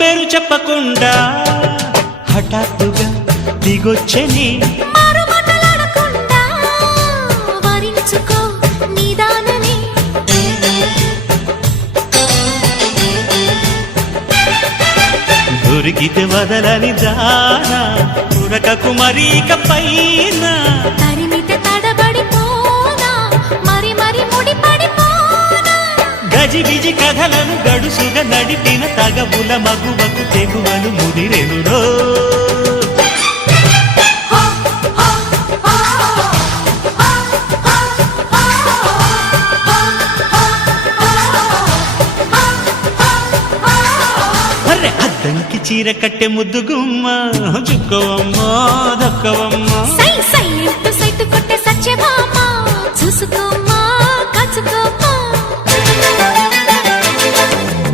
పేరు చెప్పకుండా హఠాత్తుగా దిగొచ్చని దొరికితే వదలని దానా ఉరకకు మరీక పైనా గిజి గిజి కథలను గడుసుగా నడిపిన తగవుల మగువకు తెగువలు ముదిరెనురో చీర కట్టె ముద్దుగుమ్మ చుక్కవమ్మా దక్కవమ్మా